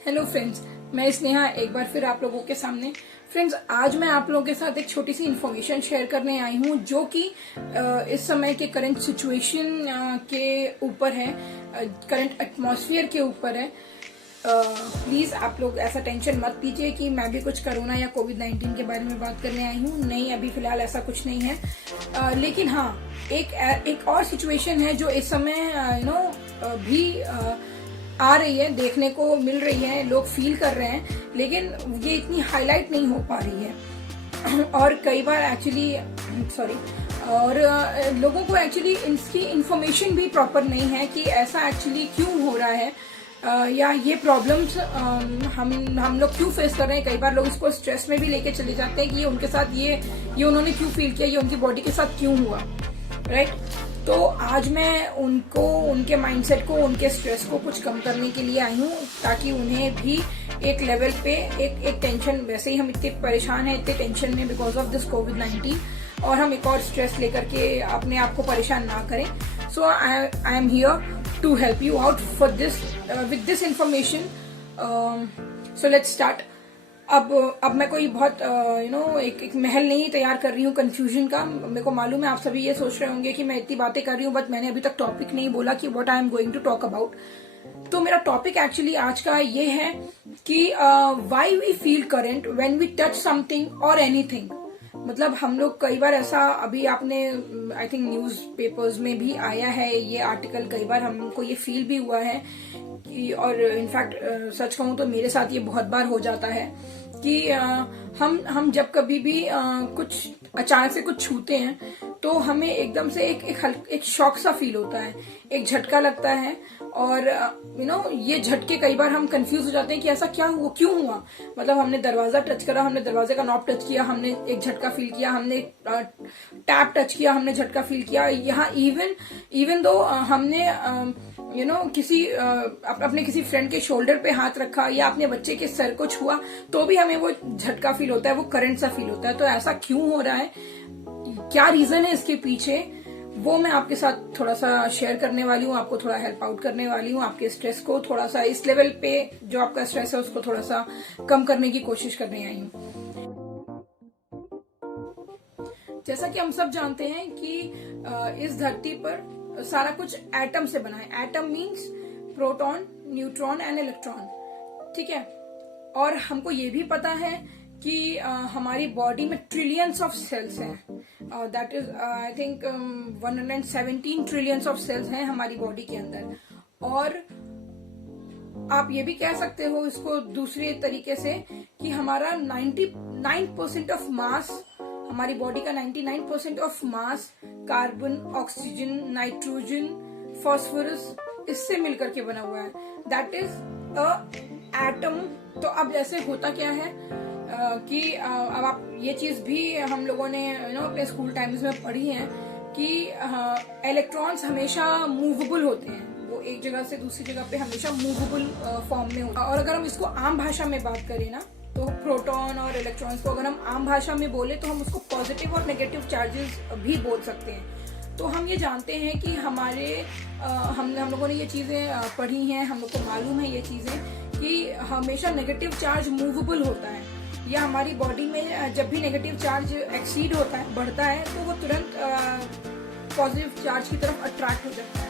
Hello friends, मैं स्नेहा एक बार फिर आप लोगों के सामने। फ्रेंड्स, आज मैं आप लोगों के साथ एक छोटी सी इन्फॉर्मेशन शेयर करने आई हूँ जो कि इस समय के करंट सिचुएशन के ऊपर है, करंट एटमॉस्फेयर के ऊपर है। प्लीज आप लोग ऐसा टेंशन मत लीजिए कि मैं भी कुछ कोरोना या कोविड-19 के बारे में बात करने आई हूँ। नहीं, अभी फिलहाल ऐसा कुछ नहीं है। लेकिन हाँ, एक और सिचुएशन है जो इस समय भी आ रही है, देखने को मिल रही है, लोग फील कर रहे हैं, लेकिन ये इतनी हाईलाइट नहीं हो पा रही है। और कई बार एक्चुअली लोगों को एक्चुअली इसकी इंफॉर्मेशन भी प्रॉपर नहीं है कि ऐसा एक्चुअली क्यों हो रहा है, या ये प्रॉब्लम्स हम लोग क्यों फेस कर रहे हैं। कई बार लोग इसको स्ट्रेस में भी लेके चले जाते हैं कि ये उनके साथ ये उन्होंने क्यों फील किया, ये उनकी बॉडी के साथ क्यों हुआ, राइट। तो आज मैं उनको, उनके माइंडसेट को, उनके स्ट्रेस को कुछ कम करने के लिए आई हूँ, ताकि उन्हें भी एक लेवल पे एक टेंशन, वैसे ही हम इतने परेशान हैं, इतने टेंशन में बिकॉज ऑफ दिस कोविड-19, और हम एक और स्ट्रेस लेकर के अपने आप को परेशान ना करें। So I am here to help you out for this with this information. So let's start. अब मैं कोई बहुत एक महल नहीं तैयार कर रही हूँ कंफ्यूजन का। मेरे को मालूम है आप सभी ये सोच रहे होंगे कि मैं इतनी बातें कर रही हूँ, बट मैंने अभी तक टॉपिक नहीं बोला कि what I am going to talk about. तो मेरा टॉपिक एक्चुअली आज का ये है कि why we feel current when we touch something और एनीथिंग। मतलब हम लोग कई बार ऐसा, अभी आपने आई थिंक न्यूज पेपर्स में भी आया है ये आर्टिकल, कई बार हमको ये फील भी हुआ है कि, और इनफैक्ट सच कहूँ तो मेरे साथ ये बहुत बार हो जाता है कि हम जब कभी भी कुछ अचानक से कुछ छूते हैं तो हमें एकदम से एक शॉक सा फील होता है, एक झटका लगता है। और ये झटके कई बार हम कंफ्यूज हो जाते हैं कि ऐसा क्या हुआ, क्यों हुआ। मतलब हमने दरवाजा टच करा, हमने दरवाजे का नॉब टच किया, हमने एक झटका फील किया, हमने टैप टच किया, हमने झटका फील किया। यहाँ इवन दो हमने किसी अपने किसी फ्रेंड के शोल्डर पे हाथ रखा या अपने बच्चे के सर को छुआ, तो भी हमें वो झटका फील होता है, वो करंट सा फील होता है। तो ऐसा क्यों हो रहा है, क्या रीजन है इसके पीछे, वो मैं आपके साथ थोड़ा सा शेयर करने वाली हूँ, आपको थोड़ा हेल्प आउट करने वाली हूँ, आपके स्ट्रेस को थोड़ा सा इस लेवल पे जो आपका स्ट्रेस है उसको थोड़ा सा कम करने की कोशिश करने आई हूँ। जैसा कि हम सब जानते हैं कि इस धरती पर सारा कुछ एटम से बना है। Atom means proton, neutron and electron, ठीक है। और हमको ये भी पता है कि हमारी बॉडी में ट्रिलियंस ऑफ सेल्स हैं। That is I think 117 trillions of cells हैं हमारी बॉडी के अंदर। और आप ये भी कह सकते हो इसको दूसरे तरीके से कि हमारा 99% ऑफ मास, हमारी बॉडी का 99% of mass carbon, oxygen, nitrogen, phosphorus, इससे मिलकर के बना हुआ है। That is a atom. तो अब जैसे होता क्या है कि अब आप ये चीज भी हम लोगों ने अपने स्कूल टाइम्स में पढ़ी है कि इलेक्ट्रॉन्स हमेशा मूवेबल होते हैं, वो एक जगह से दूसरी जगह पे हमेशा मूवेबल फॉर्म में होता है। और अगर हम इसको आम भाषा में बात करें ना, तो प्रोटॉन और इलेक्ट्रॉन्स को अगर हम आम भाषा में बोले तो हम उसको पॉजिटिव और नेगेटिव चार्जेस भी बोल सकते हैं। तो हम ये जानते हैं कि हम लोगों ने ये चीजें पढ़ी हैं, हम लोग को मालूम है ये चीजें कि हमेशा नेगेटिव चार्ज मूवेबल होता है, या हमारी बॉडी में जब भी नेगेटिव चार्ज एक्सीड होता है, बढ़ता है, तो वो तुरंत पॉजिटिव चार्ज की तरफ अट्रैक्ट हो जाता है।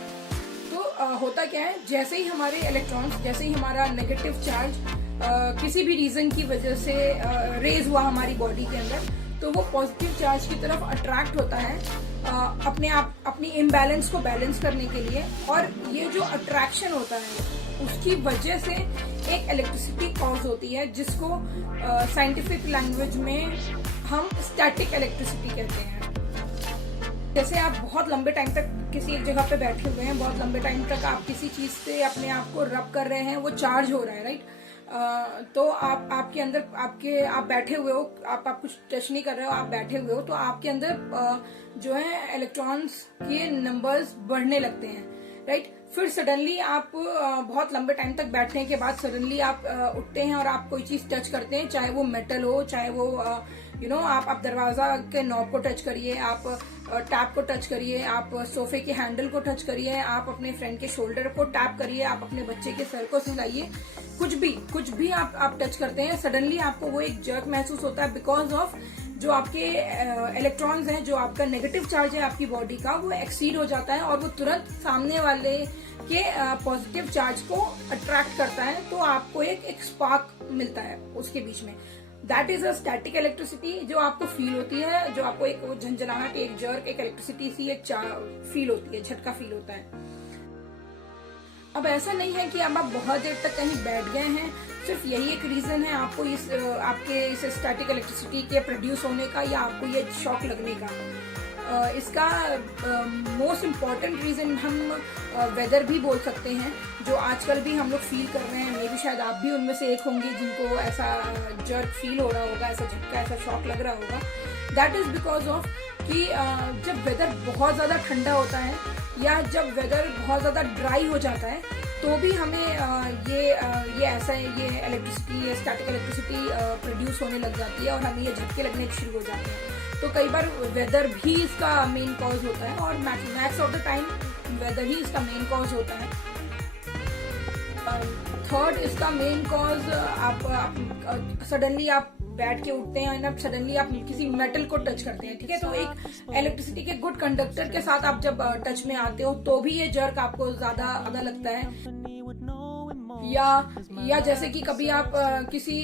तो होता क्या है, जैसे ही हमारे इलेक्ट्रॉन्स, जैसे ही हमारा नेगेटिव चार्ज किसी भी रीजन की वजह से रेज हुआ हमारी बॉडी के अंदर, तो वो पॉजिटिव चार्ज की तरफ अट्रैक्ट होता है अपनी इम्बैलेंस को बैलेंस करने के लिए। और ये जो अट्रैक्शन होता है उसकी वजह से एक इलेक्ट्रिसिटी कॉज होती है, जिसको साइंटिफिक लैंग्वेज में हम स्टैटिक इलेक्ट्रिसिटी कहते हैं। जैसे आप बहुत लंबे टाइम तक किसी एक जगह पे बैठे हुए हैं, बहुत लंबे टाइम तक आप किसी चीज से अपने आप को रब कर रहे हैं, वो चार्ज हो रहा है, राइट। तो आपके अंदर आप बैठे हुए हो, आप कुछ टच नहीं कर रहे हो, आप बैठे हुए हो, तो आपके अंदर जो है इलेक्ट्रॉन्स के नंबर्स बढ़ने लगते हैं, राइट। फिर सडनली आप बहुत लंबे टाइम तक बैठने के बाद सडनली आप उठते हैं और आप कोई चीज टच करते हैं, चाहे वो मेटल हो, चाहे वो आप दरवाजा के नॉब को टच करिए, आप टैप को टच करिए, आप सोफे के हैंडल को टच करिए, आप अपने फ्रेंड के शोल्डर को टैप करिए, आप अपने बच्चे के सर को सहलाइए, कुछ भी आप टच करते हैं, सडनली आपको वो एक जर्क महसूस होता है, बिकॉज ऑफ जो आपके इलेक्ट्रॉन्स हैं, जो आपका नेगेटिव चार्ज है आपकी बॉडी का, वो एक्सीड हो जाता है और वो तुरंत सामने वाले के पॉजिटिव चार्ज को अट्रैक्ट करता है, तो आपको एक स्पार्क मिलता है उसके बीच में। That is a static electricity, जो आपको फील होती है, जो आपको एक झंझनाहट, एक जर्क, एक इलेक्ट्रिसिटी सी एक फील होती है, झटका फील होता है। अब ऐसा नहीं है कि अब आप बहुत देर तक कहीं बैठ गए हैं, सिर्फ यही एक रीजन है आपको आपके इस स्टैटिक इलेक्ट्रिसिटी के प्रोड्यूस होने का या आपको ये शॉक लगने का। इसका मोस्ट इम्पॉर्टेंट रीजन हम वेदर भी बोल सकते हैं, जो आजकल भी हम लोग फील कर रहे हैं। मे भी शायद आप भी उनमें से एक होंगे जिनको ऐसा जर्क फील हो रहा होगा, ऐसा झटका, ऐसा शॉक लग रहा होगा। दैट इज बिकॉज ऑफ कि जब वेदर बहुत ज्यादा ठंडा होता है या जब वेदर बहुत ज्यादा ड्राई हो जाता है, तो भी हमें ये इलेक्ट्रिसिटी, ये स्टैटिक इलेक्ट्रिसिटी प्रोड्यूस होने लग जाती है और हमें ये झटके लगने शुरू हो जाते हैं। तो कई बार वेदर भी इसका मेन कॉज होता है और max of the time whether ही इसका मेन कॉज होता है। थर्ड इसका मेन कॉज, आप सडनली आप बैठ के उठते हैं और सडनली आप किसी मेटल को टच करते हैं, ठीक है, तो एक इलेक्ट्रिसिटी के गुड कंडक्टर के साथ आप जब टच में आते हो तो भी ये जर्क आपको ज्यादा लगता है। या जैसे कि कभी आप किसी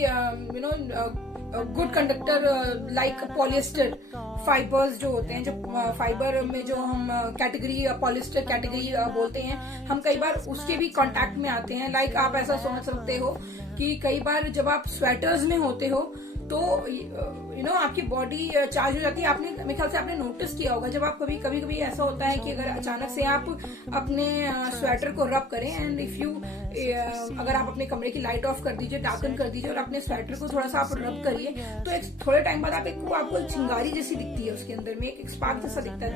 good conductor like polyester fibres जो होते हैं, जो फाइबर में जो हम कैटेगरी पॉलिएस्टर कैटेगरी बोलते हैं, हम कई बार उसके भी कांटेक्ट में आते हैं। लाइक आप ऐसा समझ सकते हो कि कई बार जब आप स्वेटर्स में होते हो तो आपकी बॉडी चार्ज हो जाती है। आपने, मेरे ख्याल से आपने नोटिस किया होगा, जब आप कभी ऐसा होता है कि अगर अचानक से आप अपने स्वेटर को रब करें एंड इफ यू अगर आप अपने कमरे की लाइट ऑफ कर दीजिए, डार्कन कर दीजिए और अपने स्वेटर को थोड़ा सा आप रब करिए, तो एक थोड़े टाइम बाद आपको एक चिंगारी जैसी दिखती है, उसके अंदर में एक स्पार्क जैसा दिखता है।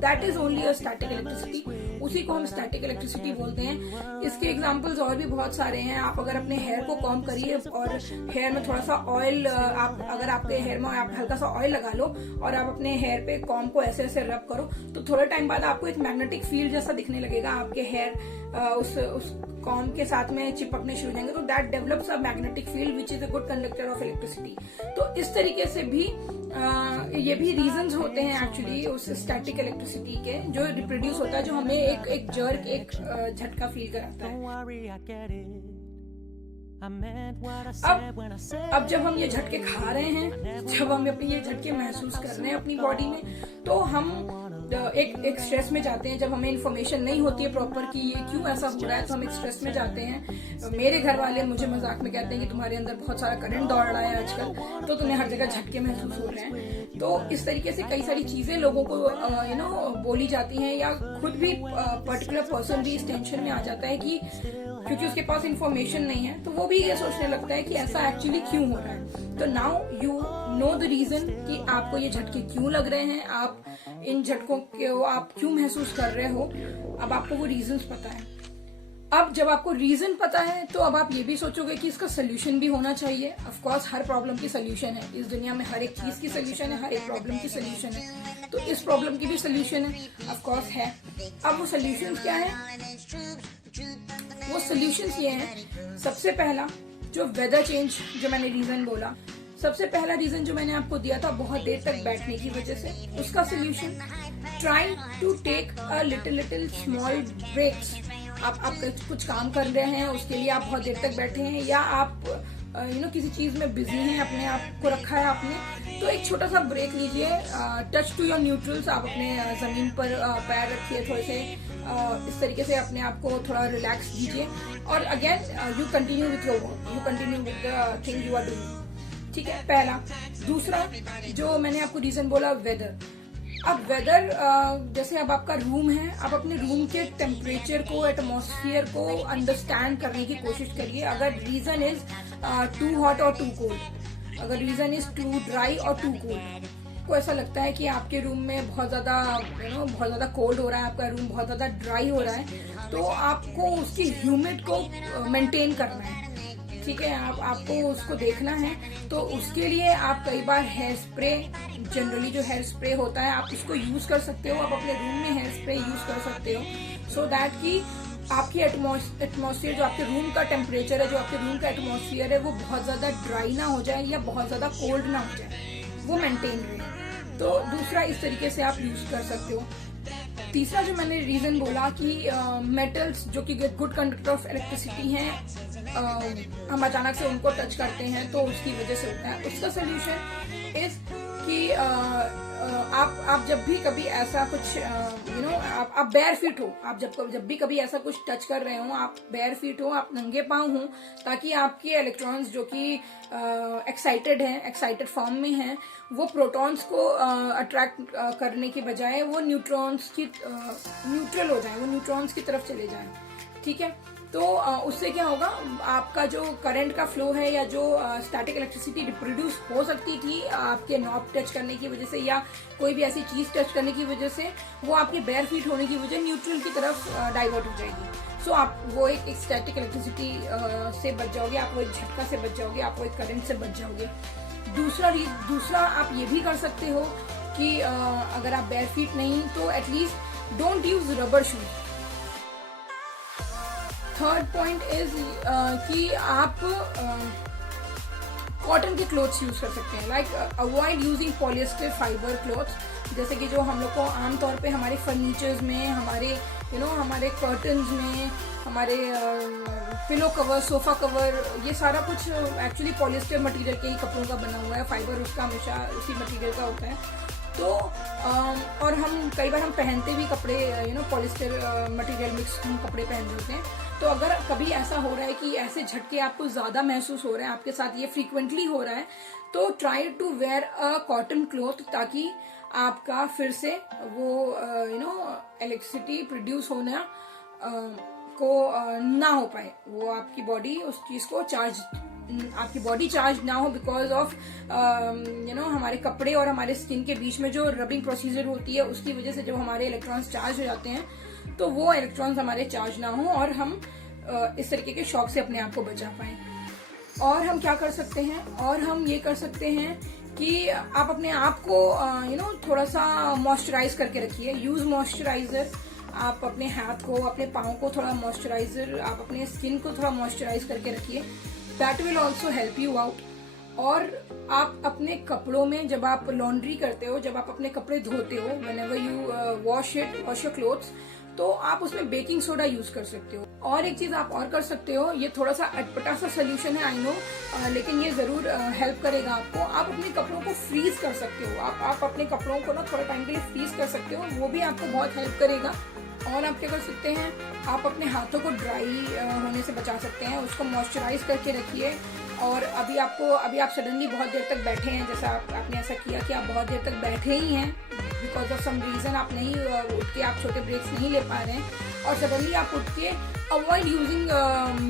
That is only a static electricity, उसी को हम स्टैटिक इलेक्ट्रिसिटी बोलते हैं। इसके एग्जाम्पल्स और भी बहुत सारे हैं। आप अगर अपने हेयर को कॉम्ब करिए और हेयर में थोड़ा सा ऑयल, अगर आपके हेयर में आप हल्का सा ऑयल लगा लो और आप अपने हेयर पे कॉम्ब को ऐसे रब करो, तो थोड़े टाइम बाद आपको एक मैग्नेटिक फील्ड जैसा दिखने लगेगा। आपके हेयर उस कॉम्ब के साथ में चिपकने शुरू हो जाएंगे, तो that develops a magnetic field which is a good conductor of electricity. तो इस तरीके से भी ये भी रीजंस होते हैं एक्चुअली उस स्टैटिक इलेक्ट्रिसिटी के, जो रिप्रोड्यूस होता है, जो हमें एक जर्क, एक झटका फील कराता है। अब जब हम ये झटके खा रहे हैं, जब हम अपने ये झटके महसूस कर रहे हैं अपनी बॉडी में, तो हम एक स्ट्रेस में जाते हैं। जब हमें इन्फॉर्मेशन नहीं होती है प्रॉपर कि ये क्यों ऐसा हो रहा है, तो हम एक स्ट्रेस में जाते हैं। मेरे घर वाले मुझे मजाक में कहते हैं कि तुम्हारे अंदर बहुत सारा करंट दौड़ रहा है आजकल, तो तुम्हें हर जगह झटके महसूस हो रहे हैं। तो इस तरीके से कई सारी चीजें लोगों को बोली जाती हैं, या खुद भी पर्टिकुलर पर्सन भी इस टेंशन में आ जाता है कि क्योंकि उसके पास इन्फॉर्मेशन नहीं है, तो वो भी ये सोचने लगता है कि ऐसा एक्चुअली क्यों हो रहा है। तो now you know the reason कि आपको ये झटके क्यों लग रहे हैं, आप इन झटकों को आप क्यों महसूस कर रहे हो। अब आपको वो रीजंस पता है। अब जब आपको रीजन पता है, तो अब आप ये भी सोचोगे कि इसका सोल्यूशन भी होना चाहिए। ऑफ कोर्स हर प्रॉब्लम की सोल्यूशन है, इस दुनिया में हर एक चीज की सोल्यूशन है, हर एक प्रॉब्लम की सोल्यूशन है, तो इस प्रॉब्लम की भी सोल्यूशन है, ऑफ कोर्स है। अब वो सोल्यूशन क्या है? वो सोल्यूशन ये है, सबसे पहला जो वेदर चेंज, जो मैंने रीजन बोला, सबसे पहला रीजन जो मैंने आपको दिया था बहुत देर तक बैठने की वजह से, उसका solution trying to take a little small breaks. आप कुछ काम कर रहे हैं, उसके लिए आप बहुत देर तक बैठे हैं, या आप किसी चीज में बिजी हैं, अपने आप को रखा है आपने, तो एक छोटा सा ब्रेक लीजिए। टच टू योर न्यूट्रल्स, आप अपने जमीन पर पैर रखिए, थोड़े से इस तरीके से अपने आप को थोड़ा रिलैक्स दीजिए, और again you continue with your work, you continue with the thing you are doing. ठीक है, पहला। दूसरा जो मैंने आपको रीजन बोला, वेदर। अब वेदर, जैसे अब आपका रूम है, आप अपने रूम के टेम्परेचर को, एटमॉस्फेयर को अंडरस्टैंड करने की कोशिश करिए। अगर रीजन इज टू हॉट और टू कोल्ड, अगर रीजन इज टू ड्राई और टू कोल्ड, को ऐसा लगता है कि आपके रूम में बहुत ज्यादा कोल्ड हो रहा है, आपका रूम बहुत ज्यादा ड्राई हो रहा है, तो आपको उसकी ह्यूमिड को मेंटेन करना है। ठीक है, आपको उसको देखना है, तो उसके लिए आप कई बार हेयर स्प्रे, जनरली जो हेयर स्प्रे होता है आप उसको यूज कर सकते हो। आप अपने रूम में हेयर स्प्रे यूज कर सकते हो, सो दैट कि आपकी एटमॉस्फेयर, जो आपके रूम का टेम्परेचर है, जो आपके रूम का एटमॉस्फेयर है, वो बहुत ज्यादा ड्राई ना हो जाए या बहुत ज्यादा कोल्ड ना हो जाए, वो मेंटेन रहे। तो दूसरा इस तरीके से आप यूज कर सकते हो। तीसरा जो मैंने रीजन बोला कि मेटल्स जो कि गुड कंडक्टर ऑफ इलेक्ट्रिसिटी हैं, हम अचानक से उनको टच करते हैं तो उसकी वजह से होता है। उसका सोल्यूशन इज कि आप जब भी कभी ऐसा कुछ आप बेयर फीट हो, आप जब भी कभी ऐसा कुछ टच कर रहे हो, आप बेयर फीट हो, आप नंगे पांव हो, ताकि आपके इलेक्ट्रॉन्स जो कि एक्साइटेड हैं, एक्साइटेड फॉर्म में हैं, वो प्रोटॉन्स को अट्रैक्ट करने की बजाय वो न्यूट्रॉन्स की न्यूट्रल हो जाए, वो न्यूट्रॉन्स की तरफ चले जाएं। ठीक है, तो उससे क्या होगा, आपका जो करंट का फ्लो है या जो स्टैटिक इलेक्ट्रिसिटी रिप्रोड्यूस हो सकती थी आपके नॉब टच करने की वजह से या कोई भी ऐसी चीज टच करने की वजह से, वो आपके बेयर फीट होने की वजह न्यूट्रल की तरफ डाइवर्ट हो जाएगी। सो आप वो एक स्टैटिक इलेक्ट्रिसिटी से बच जाओगे, आप वो एक झटका से बच जाओगे, आप वो एक करंट से बच जाओगे। दूसरा आप ये भी कर सकते हो कि अगर आप बेयर फीट नहीं तो at least don't use rubber shoes. Third point is कि आप कॉटन के क्लोथ्स यूज कर सकते हैं, like avoid using polyester fibre clothes, जैसे कि जो हम लोग को आमतौर पे हमारे फर्नीचर्स में, हमारे हमारे कर्टन्स में, हमारे पिलो कवर, सोफा कवर, ये सारा कुछ एक्चुअली पॉलिएस्टर मटेरियल के ही कपड़ों का बना हुआ है, फाइबर उसका हमेशा उसी मटेरियल का होता है। तो और हम कई बार हम पहनते भी कपड़े पॉलिएस्टर मटेरियल मिक्स हम कपड़े पहन होते हैं। तो अगर कभी ऐसा हो रहा है कि ऐसे झटके आपको ज्यादा महसूस हो रहे हैं, आपके साथ ये फ्रीक्वेंटली हो रहा है, तो try to wear a cotton cloth, ताकि आपका फिर से वो इलेक्ट्रिसिटी प्रोड्यूस होना को ना हो पाए, वो आपकी बॉडी उस चीज को आपकी बॉडी चार्ज ना हो, बिकॉज ऑफ हमारे कपड़े और हमारे स्किन के बीच में जो रबिंग प्रोसीजर होती है, उसकी वजह से जब हमारे इलेक्ट्रॉन्स चार्ज हो जाते हैं तो वो इलेक्ट्रॉन्स हमारे चार्ज ना हो और हम इस तरीके के शॉक से अपने आप को बचा पाए। और हम क्या कर सकते हैं, और हम ये कर सकते हैं कि आप अपने आप को थोड़ा सा मॉइस्चराइज करके रखिए। यूज मॉइस्चराइजर, आप अपने हाथ को, अपने पाँव को थोड़ा मॉइस्चराइजर, आप अपने स्किन को थोड़ा मॉइस्चराइज करके रखिए, that will also help you out. और आप अपने कपड़ों में जब आप लॉन्ड्री करते हो, जब आप अपने कपड़े धोते हो, whenever you wash your clothes, तो आप उसमें बेकिंग सोडा यूज कर सकते हो। और एक चीज आप और कर सकते हो, ये थोड़ा सा अटपटा सा सोल्यूशन है, आई नो, लेकिन ये जरूर हेल्प करेगा आपको। आप अपने कपड़ों को फ्रीज कर सकते हो, आप अपने कपड़ों को ना थोड़ा टाइम के लिए फ्रीज कर सकते हो, वो भी आपको बहुत हेल्प करेगा। और आप क्या कर सकते हैं, आप अपने हाथों को ड्राई होने से बचा सकते हैं, उसको मॉइस्चराइज करके रखिए। और अभी आप सडनली बहुत देर तक बैठे हैं, जैसा आपने ऐसा किया कि आप बहुत देर तक बैठे ही हैं, बिकॉज ऑफ सम रीजन आप नहीं उठ के, आप छोटे ब्रेक्स नहीं ले पा रहे हैं, और सडनली आप उठ के avoid using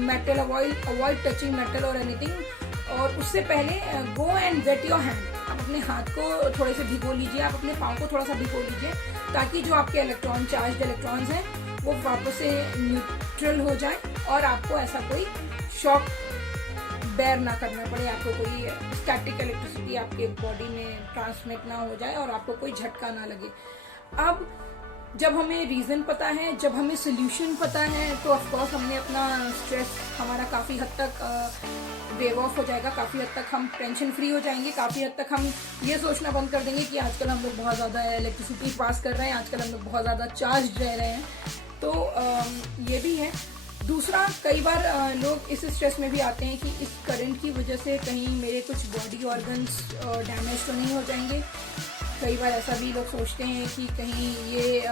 metal, avoid touching metal और एनीथिंग। और उससे पहले go and wet your hand, आप अपने हाथ को थोड़े से भिगो लीजिए, आप अपने पाँव को थोड़ा सा भिगो लीजिए, ताकि जो आपके चार्ज इलेक्ट्रॉन्स हैं वो वापस से न्यूट्रल हो जाए और आपको ऐसा कोई शॉक बेयर ना करना पड़े, आपको कोई स्टैटिक इलेक्ट्रिसिटी आपके बॉडी में ट्रांसमिट ना हो जाए और आपको कोई झटका ना लगे। अब जब हमें रीजन पता है, जब हमें सोल्यूशन पता है, तो ऑफ कोर्स हमने अपना स्ट्रेस हमारा काफी हद तक वेव ऑफ हो जाएगा, काफी हद तक हम टेंशन फ्री हो जाएंगे, काफी हद तक हम ये सोचना बंद कर देंगे कि आजकल हम लोग बहुत ज्यादा इलेक्ट्रिसिटी पास कर रहे हैं, आजकल हम लोग बहुत ज्यादा चार्ज रह रहे हैं। तो ये भी है। दूसरा, कई बार लोग इस स्ट्रेस में भी आते हैं कि इस करंट की वजह से कहीं मेरे कुछ बॉडी ऑर्गन्स डैमेज तो नहीं हो जाएंगे। कई बार ऐसा भी लोग सोचते हैं कि कहीं ये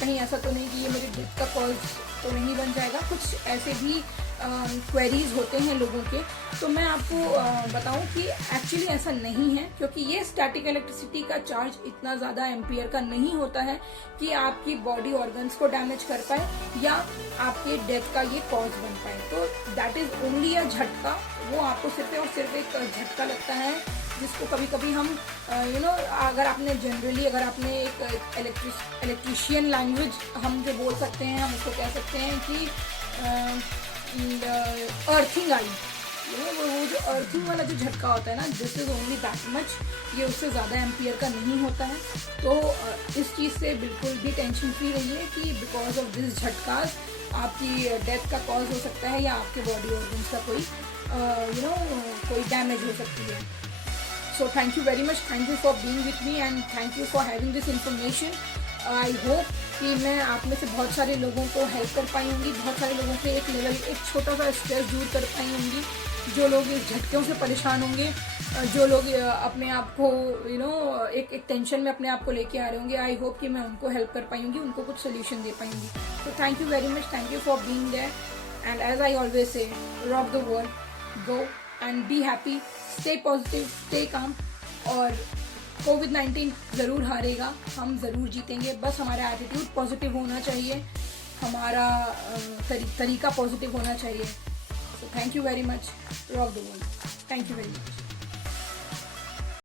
कहीं ऐसा तो नहीं कि ये मेरे डेथ का कॉज तो नहीं बन जाएगा, कुछ ऐसे भी क्वेरीज होते हैं लोगों के। तो मैं आपको बताऊं कि एक्चुअली ऐसा नहीं है, क्योंकि ये स्टैटिक इलेक्ट्रिसिटी का चार्ज इतना ज़्यादा एम्पियर का नहीं होता है कि आपकी बॉडी ऑर्गन्स को डैमेज कर पाए या आपके डेथ का ये कॉज बन पाए। तो दैट इज ओनली अ झटका, वो आपको सिर्फ और सिर्फ एक झटका लगता है, जिसको कभी कभी हम अगर आपने एक इलेक्ट्रिशियन लैंग्वेज हम जो बोल सकते हैं, हम उसको कह सकते हैं कि अर्थिंग आई, वो जो अर्थिंग वाला जो झटका होता है ना, this is only that much, ये उससे ज़्यादा एम्पियर का नहीं होता है। तो इस चीज़ से बिल्कुल भी टेंशन फ्री रहिए कि बिकॉज ऑफ दिस झटका आपकी डेथ का कॉज हो सकता है या आपके बॉडी ऑर्गन्स का कोई कोई डैमेज हो सकती है। So thank you very much, thank you for being with me and thank you for having this information. I hope कि मैं आप में से बहुत सारे लोगों को हेल्प कर पाई होंगी, बहुत सारे लोगों के एक छोटा सा स्ट्रेस दूर कर पाई होंगी, जो लोग इस झटकों से परेशान होंगे, जो लोग अपने आप को एक टेंशन में अपने आप को लेके आ रहे होंगे। आई होप कि मैं उनको हेल्प कर पाई होंगी, उनको कुछ सोल्यूशन दे पाई होंगी। तो thank you very much, thank you for being there and as I always say, rock the world, go and be happy, stay positive, stay calm, और कोविड-19 ज़रूर हारेगा, हम ज़रूर जीतेंगे। बस हमारा एटीट्यूड पॉजिटिव होना चाहिए, हमारा तरीका पॉजिटिव होना चाहिए। So thank you very much, rock the world. Thank you very much.